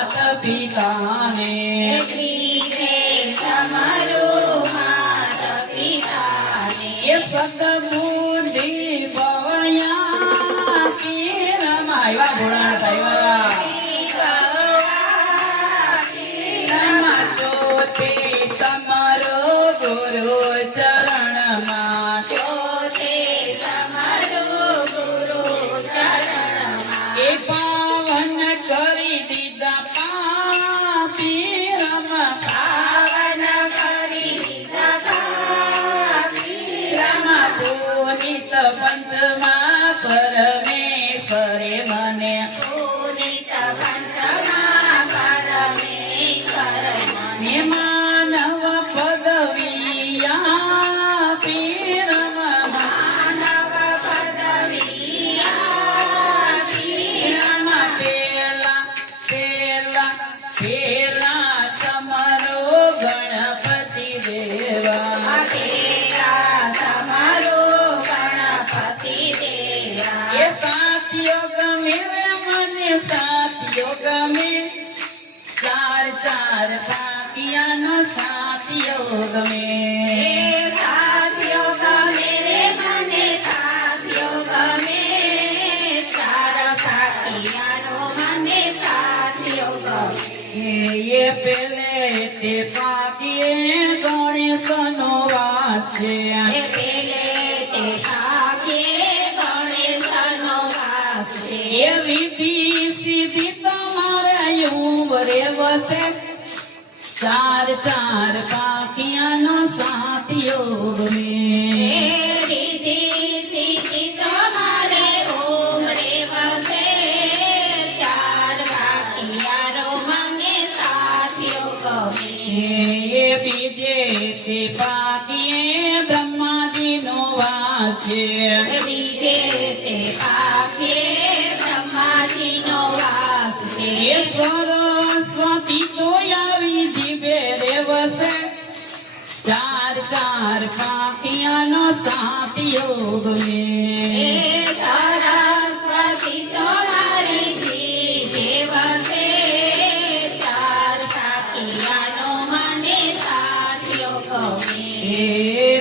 માત પિતાને એ સદબુદ્ધિ ભવયા પીરમાં આવ્યા ભોળાનાથ આવ્યા ચોથે તમારો ગુરુ ચરણમાં એ પાવન કરી દીધા પીરમાં પુનિત પંચમા પરમેશ્વરે મને માનવ પદવિયા પીરમાં પેલા તમારો ગણપતિ દેવા એ સાથીઓ ગમે મને સાથીઓ ગમે ચાર ચાર પાપિયાનો સાથીઓ ગમે એ પેલે તે પાપીએ ગણેશનો વાસ છે એ વિધિ સિદ્ધિ તમારે ઉંબરે વસે ચાર ચાર પાપિયાનો સાથીઓ ગમે એ બીજે તે પાકીએ બ્રહ્માજીનો વાસ છે એ સરસ્વતી તો આવી જીવે રે વસે ચાર ચાર પાકીયાનો સાથીઓ ગમે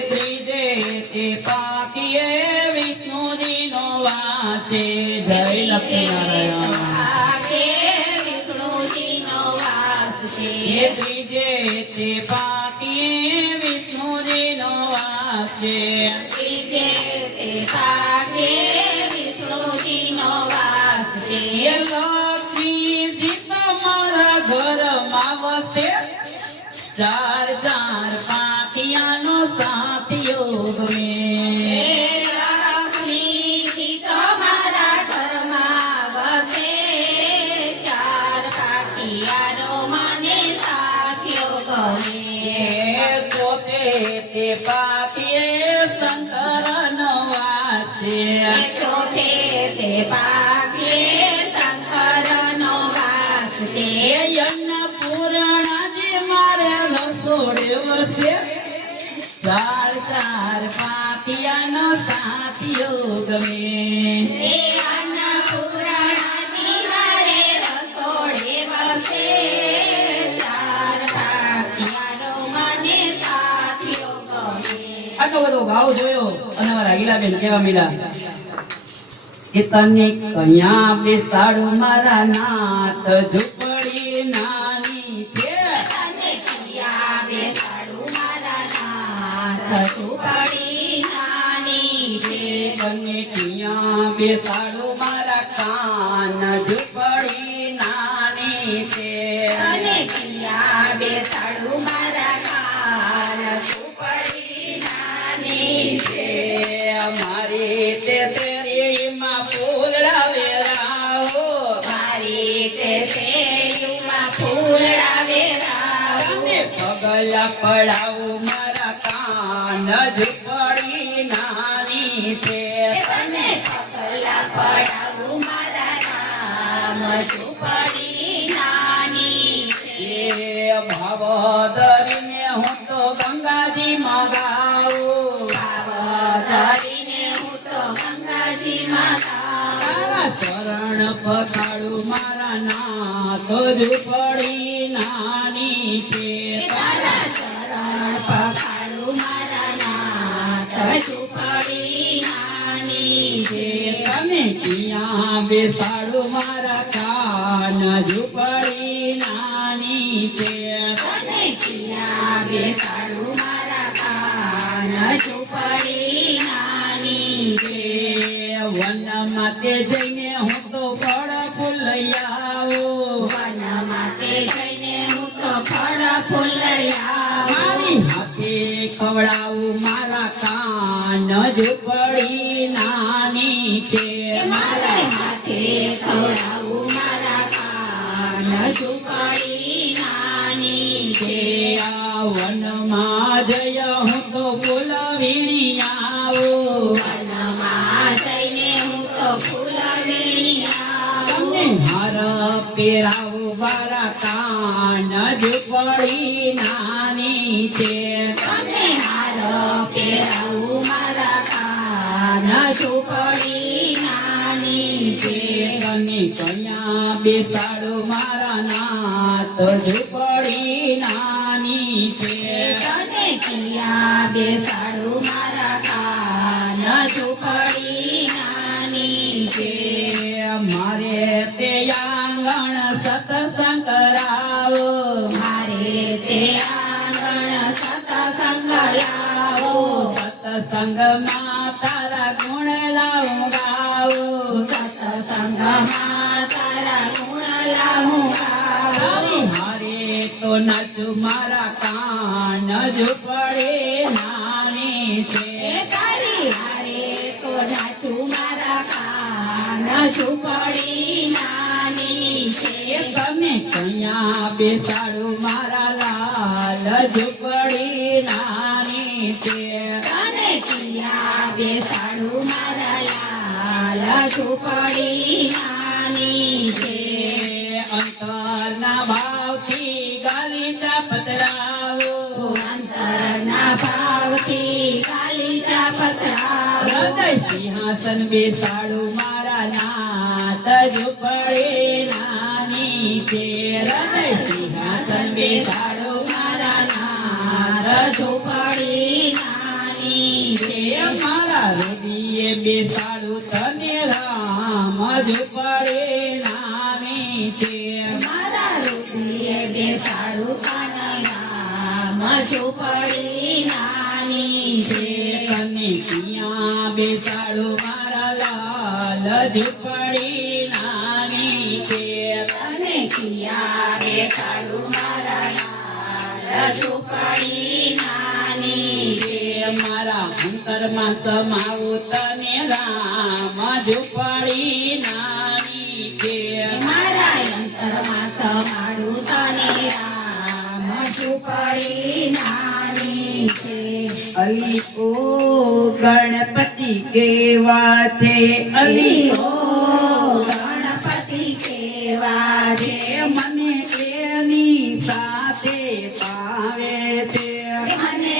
ત્રીજે તે પાકીએ વિષ્ણુજીનો વાસ છે જય લક્ષ્મીનારાયણ એ ત્રીજે તે પાકીએ વિષ્ણુજીનો વાસ છે એ લક્ષ્મીજી તમારા ઘરમાં વસે ચાર ચાર પાખિયાનો સાથીઓ ગમે પોતે તે પાખીએ શંકરનો વાસ છે અન્નપૂર્ણાજી મારે રસોડે વસે ચાર ચાર પાખિયાનો સાથીઓ ગમે આટલો બધો ભાવ જોયો અને મારા હીલાબેન કેવા મળ્યા કે તને કયા બેસાડું મારા નાથ ઝૂંપડી નાની છે તને કયા બેસાડું મારા નાથ ઝૂંપડી નાની છે તને કયા બેસાડું મારા કાન ઝૂંપડી નાની છે તને કયા બેસાડું મારા કાન ઝૂંપડી નાની છે મારી તે શેરીમાં ફૂલડા વેરાવો મારી તે શેરીમાં ફૂલડા વેરાવો તમે પગલા પડાવું મારા કાન ઝૂંપડી નાની છે તને પગલા પડાવું મારા કાન ઝૂંપડી નાની છે ભાવ ધરીને હું તો ગંગાજી મગાવું તારા ચરણ પખાડું મારા નામ નાથ ઝૂંપડી નાની છે તારા ચરણ પખાડું મારા નાથ ઝૂંપડી નાની છે તમે ક્યાં બેસાડો મારા કાન ઝૂંપડી નાની છે તને ક્યાં બેસાડું મારા કાન ઝૂંપડી નાની છે વનમાં તે જઈને હું તો ફળ ફૂલ લઈ આવું વનમાં તે જઈને હું તો ફળ ફૂલ લઈ આવું મારી હાથે ખવડાવું મારા કાન ઝૂંપડી નાની છે મારા હાથે ખવડાવું મારા કાન ઝૂંપડી નાની છે આ વનમાં જય હું તો ફૂલ વીણી આવું વનમાં જઈને હું તો ફૂલ વીણી આવું તમને હાર પહેરાવું મારા કાન ઝૂંપડી નાની છે તમને હાર પહેરાવું મારા કાન ઝૂંપડી નાની છે તમે કન્યા બેસાડો મારા નાથ ઝૂંપડી નાની છે તને ક્યાં બેસાડું મારા કાન ઝૂંપડી નાની છે મારે તે આંગણ સત્સંગ કરાવો મારે તે આંગણ સત્સંગ લાવો સત્સંગમાં તારા ગુણ લાવું ગાવું સત્સંગમાં તારા ગુણ લાવું ગાવું તારી હારે તો નાચું મારા કાન ઝૂંપડી નાની છે તારી હારે તો નાચું મારા કાન ઝૂંપડી નાની છે તમે કન્યા બેસાડું મારા લાલ ઝૂંપડી નાની છે તને ક્યાં બેસાડું મારા લાલ ઝૂંપડી નાની છે અંતરના ભાવથી ગાલીચા પતરાવો અંતરના ભાવથી ગાલીચા પથરાવો હૃદય સિંહાસન બેસાડું મારા નાથ ઝૂંપડી નાની છે હૃદય સિંહાસન બેસાડું મારા નાથ ઝૂંપડી નાની છે મારા હૃદયે બેસાડું તને રામ ઝૂંપડી નાની છે મારા હૃદયે બેસાડું તને રામ ઝૂંપડી નાની છે કને ક્યાં બેસાડું મારા લાલ ઝૂંપડી નાની છે તને ક્યાં બેસાડું મારા લાલ ઝૂંપડી નાની છે મારા અંતરમાં સમાવું તને રામ ઝૂંપડી નાની છે મારા અંતરમાં સમાડું તને રામ ઝૂંપડી નાની છે અલી ઓ ગણપતિ કેવા છે અલી ઓ ગણપતિ કેવા છે મને એની સાથે પાવે છે મને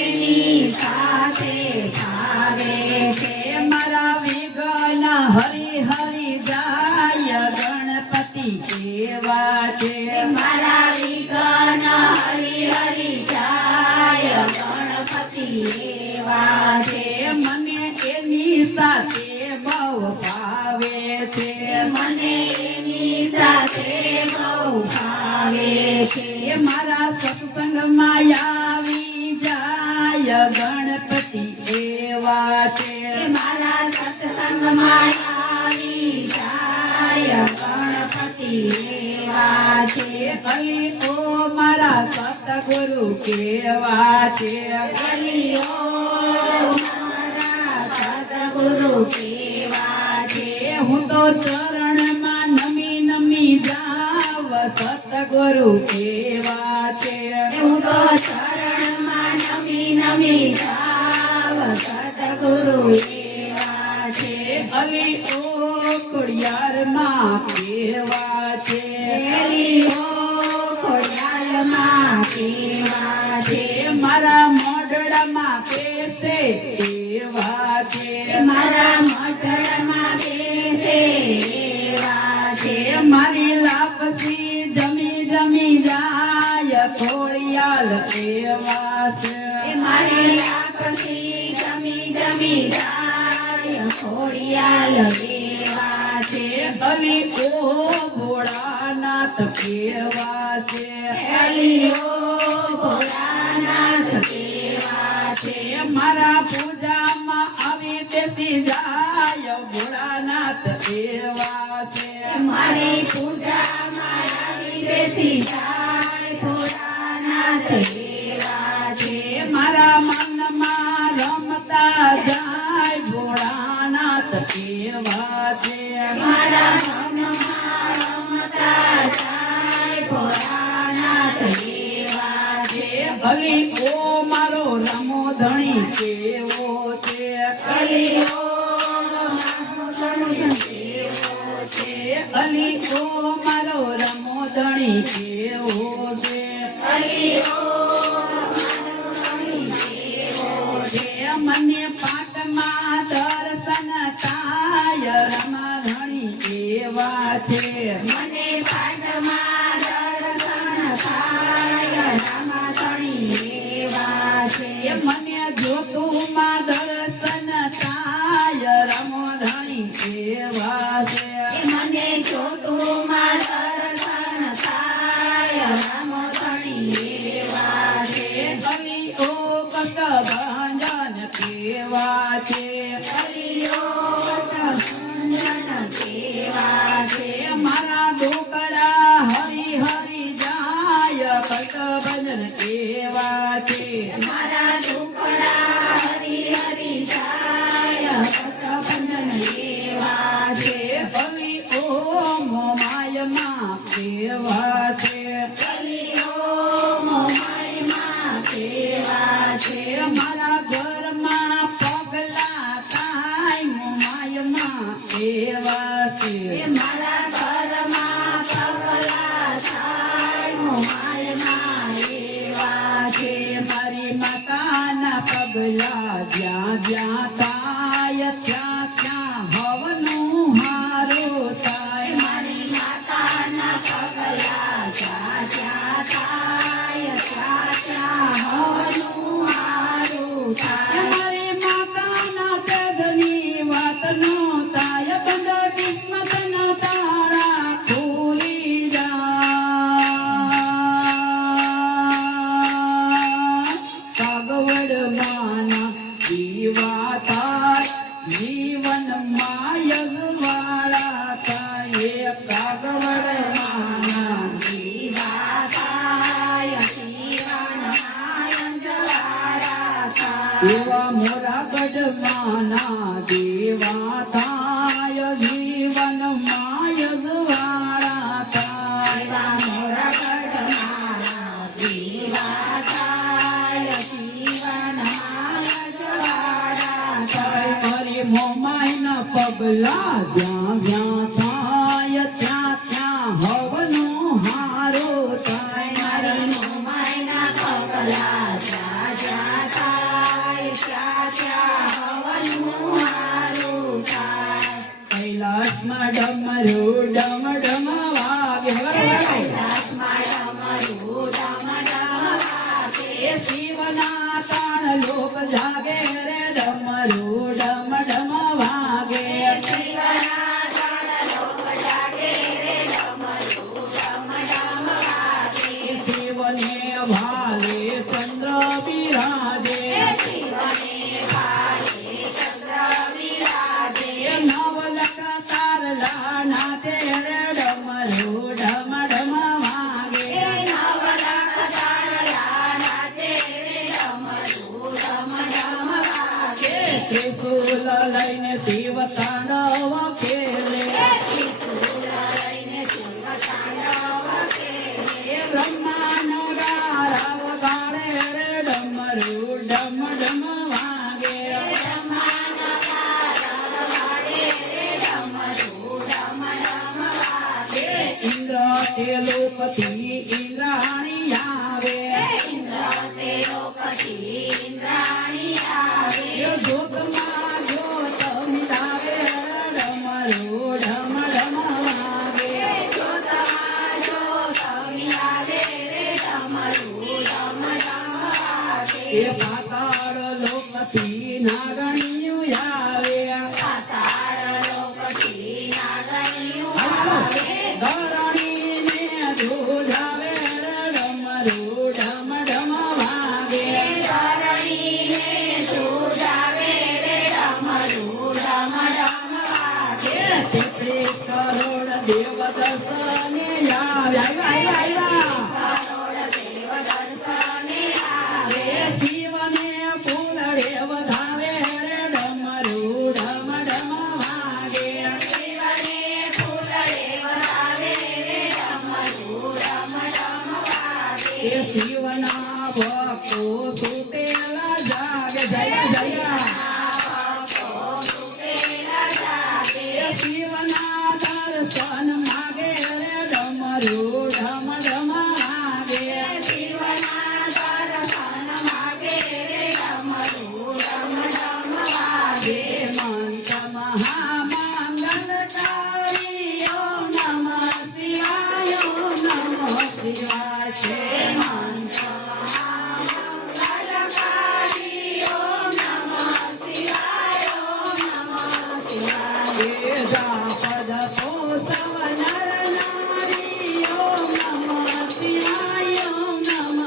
એની સાથે ભાવે છે મારા વિઘ્ન હરી હરી જાય ગણપતિ કેવા છે મારા વિઘ્ન હરી હરી જાય ગણપતિ એવા છે મને એની સાથે બહુ ભાવે છે મને એની સાથે બહુ ભાવે છે મારા સત્સંગમાં આવી જાય ગણપતિ એવા છે મારા સત્સંગમાં આવી જાય ગણપતિ એવા છે અલી ઓ મારા સતગુરુ કેવા છે ગલીઓ મારા સદગુરુ કેવા છે હું તો ચરણમાં નમી નમી જાવ સતગુરુ કેવા છે હું તો શરણમાં નમી નમી જાવ સદગુરુ એવા છે અલી ઓ ખોડિયારમાં કેવા છે ગલીઓ ખોડિયારમાં કેવા છે મારા મોઢડામાં પેસે એવા છે મારા મઢમાં બેસે એવા છે મારી લાપ ખોડિયાલ એવા છે એ મારી આંખથી જમી જમી જાય ખોડિયાલ એવા છે અલી ઓ ભોળાનાથ કેવા છે અલીઓ ભોળાનાથ કેવા છે મારા પૂજામાં આવી બેસી જાય ભોળાનાથ એવા છે મારી પૂજામાં આવી બેસી જાય ભોળાનાથ એવા છે મારા મનમાં રમતા જાય ભોળાનાથ એવા છે મારા મનમાં રમતા જાય ભોળાનાથ એવા છે અલી ઓ મારો રમો ધણી કેવો છે અલીઓ મારું કેવો છે અલી ઓ મારો રમો ધણી કેવો છે અલીઓ જે મને પાટમાં દર્શન થાય રમા ધણી એવા છે મને પાટમાં દર્શન થાય રામાધણી એવા છે મને જોતુમાં દર્શન થાય રમો ધણી એવા છે એ મને જોતુમાં દર્શન થાય રામાધણી એવા છે અલી ઓ કટભંજન કેવા છે અલીઓ વટભંજન કેવા છે મારા ઢોકળા હરી હરી જાય કટભંજન એવા છે મારા ઢોકળા હરી હરી જાય વટભંજન એવા છે અલી ઓ મોમાયમાં કેવા છે અલીઓ મોમાઈમાં કેવા છે મારા ઘરમાં પગલા થાય મોમાયમાં કેવા છે એ મારા ઘરમાં પગલા થાય મોમાઈમાં એવા છે મારી માતાના પગલા જ્યાં જ્યાં થાય ત્યાં ત્યાં હવનું હારો થાય મારી માતાના પગલા જ્યાં જ્યાં થાય ત્યાં ત્યાં હવનું હારું થાય મારી માતાના પેદની વાત નો થાય બંધ કિસ્મતના તારા ખોલી કાગવડ માના દીવા થાય જીવન માયગવાળા થાય કાગવડ માના દીવા થાય જીવનમાં અંજવાળા થાય એવા મોરા ગઢવાના દેવા થાય જીવન માયગવાળા થાય એવા મોરા ગઢમાળા દીવા થાય જીવનમાં અંજવાળા થાય મારી મોમાઈના પગલા જ્યાં જ્યાં થાય ત્યાં ત્યાં હવનો હારો થાય મારી મોમાઈના પગલા જ્યાં જ્યાં થાય ત્યાં ત્યાં હવનું હારું થાય કૈલાસમાં ડમરું ડમ ડમ વાગે કૈલાસમાં ડમરું ડમ ડમ વાગે શિવના તાણ લોક જાગે રે ડમરું ડમ ડમ વાગે શિવના ત્રણ લોક જાગે રે ડમરું ડમ ડમ વાગે શિવને ભાલે ચંદ્ર બિરાજે શિવને ભાલે ચંદ્ર વિરાજે નવલખ તારલા નાચે રે ડમરું ડમ ડમ વાગે નવલખ તારલા નાચે રે ડમરું ડમ ડમ વાગે ત્રિશુલ લઈને શિવ તાંડવ ખેલે ત્રિશુલ લઈને શિવ તાંડવ ખેલે બ્રહ્માનો ગારા વગાડે રે ડમરું ડમ ડમ વાગે બ્રહ્માના તારવ વાડે રે ડમરું ડમ ડમ વાગે ઇન્દ્ર તે લોકથી ઇન્દ્રાણી આવે ઇન્દ્ર તે લોકથી ઇન્દ્રાણી આવે જોગમાં જોત મિલાવે ડમરું ડમ ડમ વાગે જોતમાં જોત મિલાવે રે ડમરું ડમ એ પાતાળ લોકથી નાગણિયું આવે પાતાળ લોકથી નાગણિયું આવે. ધરણીને ધ્રુજાવે ડમરુ ઢમ ઢમ વાગે ધરણીને ધ્રુજાવે રે ડમરું ડમ ડમ વાગે. 33 કરોડ દેવ દર્શને આવ્યા કરોડ દેવ દર્શને આવે. શિવને ફૂલડે વધાવે રે ડમરુ ઢમ ઢમ વાગે શિવને ફૂલડે વધાવે રે ડમરું ડમ ડમ વાગે. એ શિવના ભક્તો સુતેલા જાગે જય જય એ શિવના દર્શન માગે રે ડમરુ ઢમ ઢમ વાગે શિવના દર્શન માગે રે ડમરું ડમ ડમ વાગે. હે મંત્ર મહામંગલકારી ઓમ નમઃ શિવાય ઓમ નમઃ શિવાય હે મંત્ર મહામંગલકારી ઓમ નમઃ શિવાય ઓમ નમઃ શિવાય. હે જાપદ પોષવ નર નારી ઓમ નમઃ શિવાય ઓમ નમઃ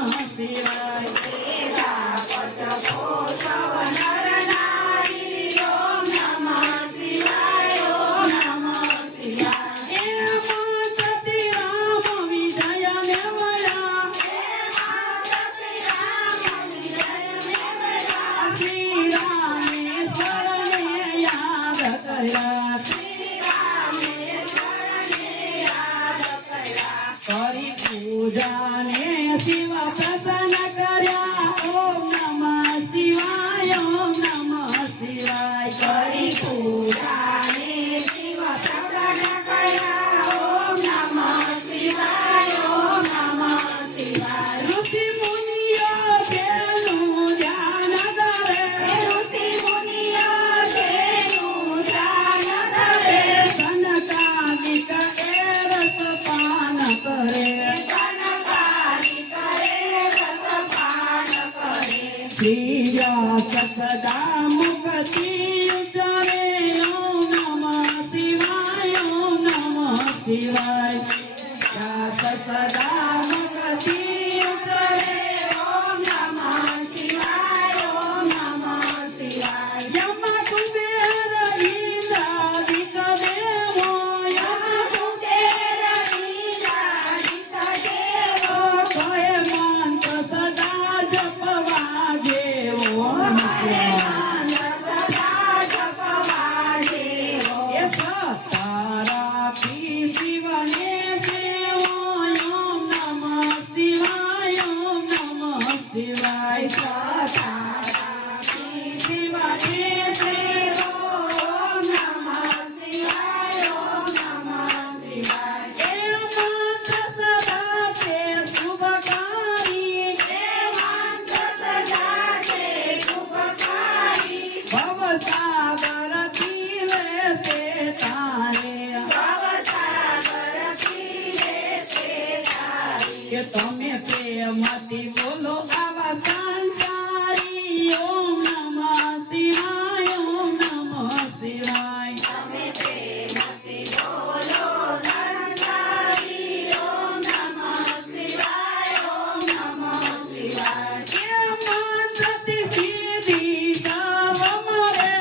શિવાય હે સતી રામ વિજય મેવયા શ્રી રામેશ્વરને યાદ કર્યા કરી પૂજાને શિવ પ્રસન્ન કર્યા ઓમ નમઃ શિવાય ઓમ નમઃ શિવાય કરી ઋષિ મુનિઓ તેનું ધ્યાન ધરે સનકાદિક એ રસ પાન કરે શ્રીવ્યાસ સદા મુખથી ઉચ્ચારે ઓમ નમઃ શિવાય ઓમ નમઃ શિવાય વ્યાસ સદા મુખથી ઉચ્ચારે યમ કુબેર ઇન્દ્રાદિક દેવો કહે મંત્ર સદા જપવા જેવો એ સતારાથી શિવને દેવો ઓમ નમઃ શિવાય ઓમ નમઃ શિવાય શિવને દેવો ઓમ નમઃ શિવાય ઓમ નમઃ શિવાય એ મંત્ર સદા તે શુભકારી ભવસાગરથી લેશે તારે કે તમે પ્રેમથી બોલો આવા સંસારી ઓમ નમઃ શિવાય ઓમ નમઃ શિવાય કે મંત્રથી સિદ્ધિ સર્વ મળે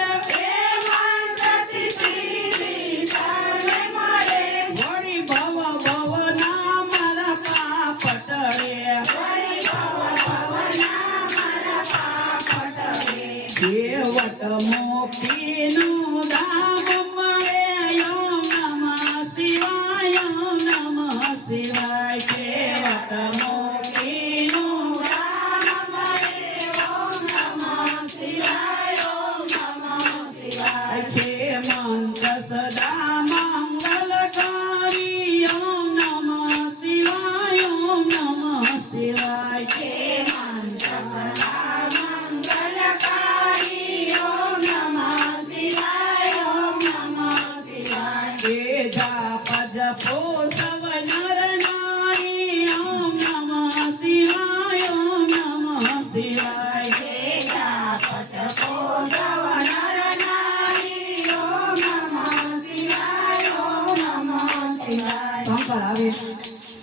વળી ભવ ભવના મારા પાપ ટળે દેવટ મોક્ષીનું ધામ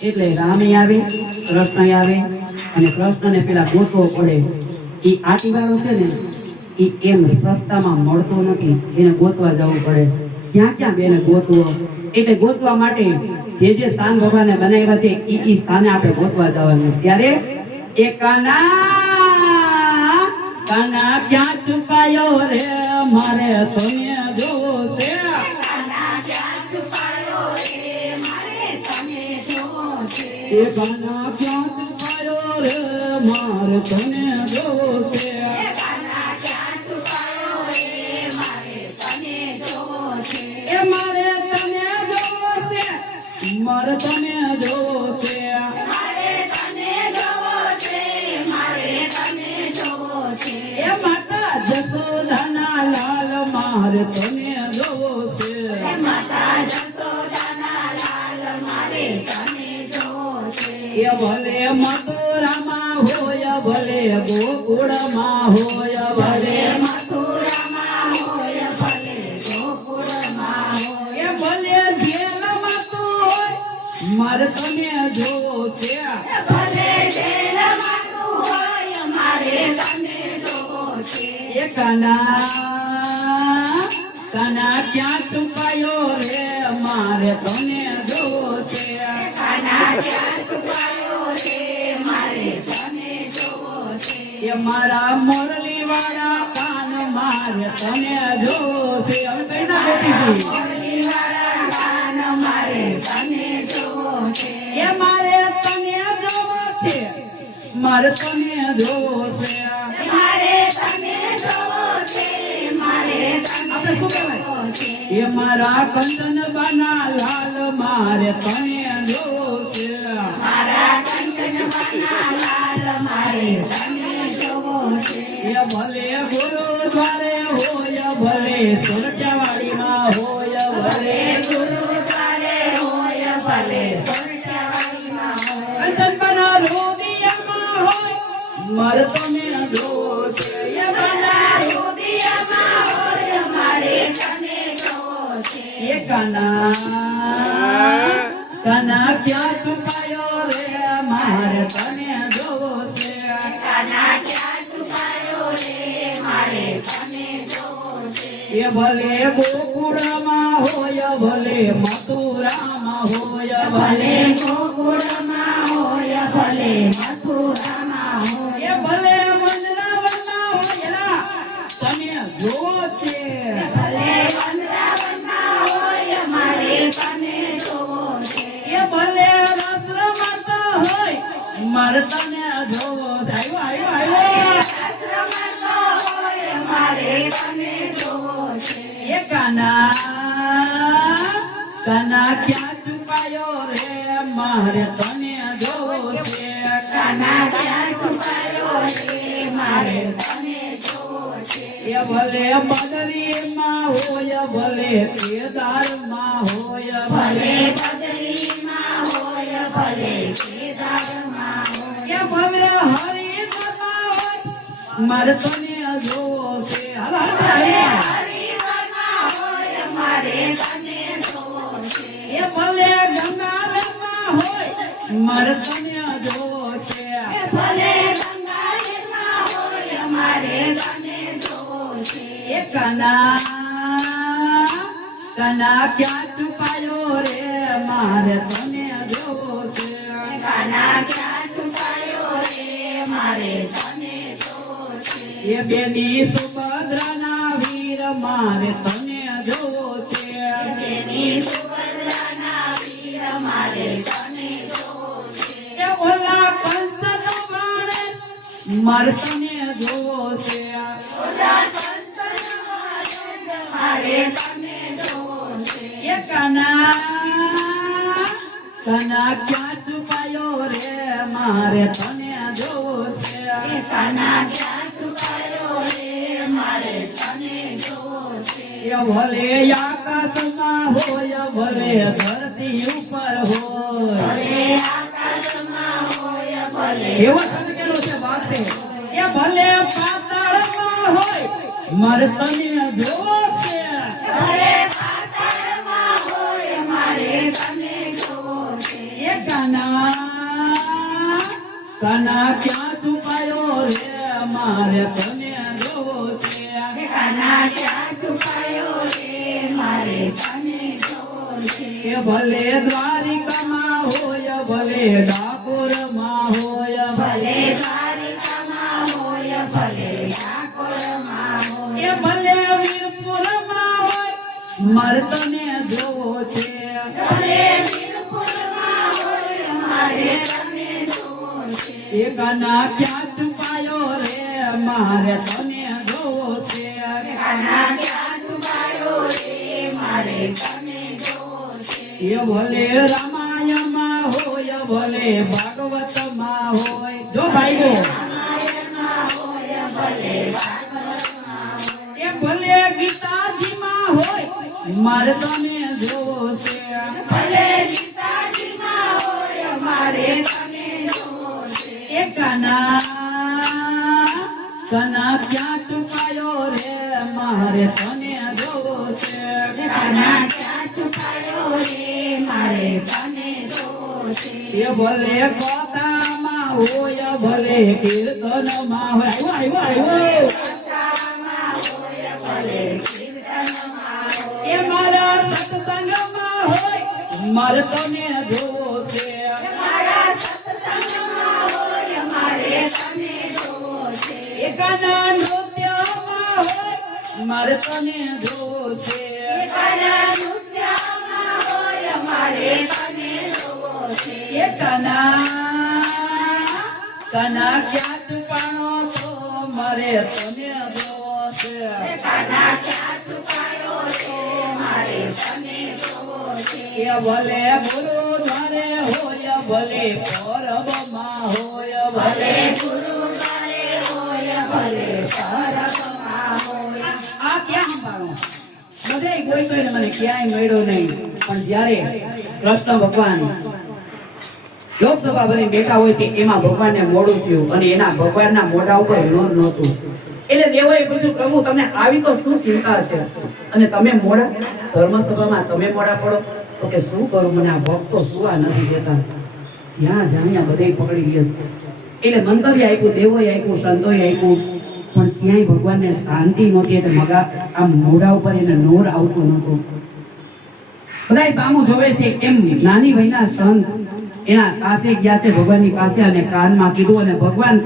એટલે રામે આવે, કૃષ્ણ આવે અને કૃષ્ણને પેલા ગોતવો પડે. એ આટીવાળો છે ને એ એમ સસ્તામાં મળતો નથી, એને ગોતવા જવું પડે. ક્યાં ક્યાં બેને ગોતવો, એટલે ગોતવા માટે જે સ્થાન ભગવાને બનાવ્યા છે એ સ્થાને આપણે ગોતવા જવાનું. ત્યારે એ કાના કાના ક્યાં છુપાયો રે મારે તને જોવો છે. એ કાના ક્યાં છુપાયો રે મારે તને જોવો છે. એ મારે તને જોવો છે, મારે તને જોવો છે. એ માતા જશોદાના લાલ મારે તને જોવો છે. એ ભલે મથુરામાં હોય ભલે ગોકુળમાં હોય ભલે એ ભલે જેલમાં તો હોય મારે તને જોવો છે. એ કાના કાના ક્યાં છુપાયો રે મારે તને જોવો છે. એ મારા મોરલી વાળા કાન મારે તને જોવો છે. હવે કઈ ના બેઠી એ મારે તને જોવો છે, મારે તને જોવો છે. આપણે શું કહેવાય? એ મારા કંચન બના લાલ મારે તને જોવો છે. એ ભલે ગુરુદ્વારે હોય ભલે સુરત્યાવાડીમાં હોય ભલે કંચન બના રોડિયામાં હોય મારે તને જોવો છે. એ એ કાના કાના ક્યાં છુપાયો રે મારે તને જોવો છે. એ ભલે ગોકુળમાં હોય ભલે મથુરામાં હોય ભલે એ ભલે વનરાવનમાં હોય તને જોવો છે. એ ભલે રાત્રમાં તો હોય મારે તને જોવો છે. એ કાના કાના ક્યાં છુપાયો રે મારે તને જોવો છે. એ ભલે બદરીમાં હોય ભલે કેદારમાં હોય ભલે એ ભલે હરિદ્વારમાં હોય મારે તને જોવો છે. એ ભલે ગંગાધરમાં હોય મારે તને જોવો છે. એ કાના કાના ક્યાં છુપાયો રે મારે તને જોવો છે. એ બેની સુભદ્રાના વીર મારે તને જોવો છે. એ ઓલા કંસનો માણસ મારે તને જોવો છે. એ કાના કાના ક્યાં છુપાયો રે મારે તને જોવો છે. એ ભલે આકાશમાં હોય ભલે ધરતી ઉપર હોય એવો સંકેલો છે વાત છે. એ ભલે પાતાળમાં હોય મારે તને જોવો છે. એ કાના કાના ક્યાં છુપાયો રે મારે તને જોવો છે કાના ક્યાં છુપાયો રે મારે તને જોવો છે એ ભલે દ્વારિકામાં હોય ભલે ડાકોરમાં હોય ભલે દ્વારિકામાં હોય ભલે ડાકોરમાં હોય એ ભલે વીરપુરમાં હોય મારે તને જોવો છે ભલે વીરપુરમાં હોય મારે તને જોવો છે એ કાના ક્યાં છુપાયો રે મારે તને જોવો છે કાના ક્યાં છુપાયો રે મારે તને જોવો છે એ ભલે રામાયણમાં હોય ભલે ભાગવતમાં હોય જો ભાઈઓ રામાયણમાં હોય ભલે ભાગવતમાં હોય એ ભલે ગીતાજીમાં હોય મારે તને જોવો છે ભલે ગીતાજીમાં હોય મારે તને જોવો છે એ કાના કાના ક્યાં છુપાયો રે મારે તને જોવો છે કાના ક્યાં છુપાયો રે મારે તને જોવો છે એ ભલે કથામાં હોય ભલે કીર્તનમાં હોય આવ્યો કથામાં હોય ભલે કીર્તનમાં હોય એ મારા સત્સંગમાં હોય મારે તને જોવો છે મારા સત્સંગમાં હોય મારે તને જોવો છે એ કાના નૃત્યમાં હોય મારે તને જોવો છે કાના નૃત્યમાં હોય મારે તને જોવો છે એ કાના કાના ક્યાં છુપાણો છો મારે તને જોવો છે કાના ક્યાં છુપાયો રે મારે તને જોવો છે એ ભલે ગુરુદ્વારે હોય ભલે પરબમાં હોય ભલે ગુરુવારે હોય ભલે પરબમાં હોય આ ક્યાં સંભાળો બધે કોઈ કોઈને મને ક્યાંય મળ્યો નહીં પણ જ્યારે કૃષ્ણ ભગવાન લોકસભા ભરીને બેઠા હોય છે એમાં ભગવાનને મોડું થયું અને એના ભગવાનના મોઢા ઉપર લોન નહોતું એટલે દેવોએ પૂછ્યું પ્રભુ તમને આવી તો શું ચિંતા છે અને તમે મોડા ધર્મસભામાં તમે મોડા પડો તો કે શું કરું મને આ ભક્તો સુવા નથી દેતા જ્યાં જાણ્યા બધે પકડી લે છે એટલે મંતવ્ય આપ્યું દેવોએ આપ્યું સંતોએ આપ્યું પણ ક્યાંય ભગવાનને શાંતિ નહોતી એટલે મગા આમ મોઢા ઉપર એને નોર આવતું નહોતું બધાય સામું જોવે છે એમ નાની વયના સંત એના પાસે ગયા છે ભગવાનની પાસે અને કાનમાં કીધું અને ભગવાન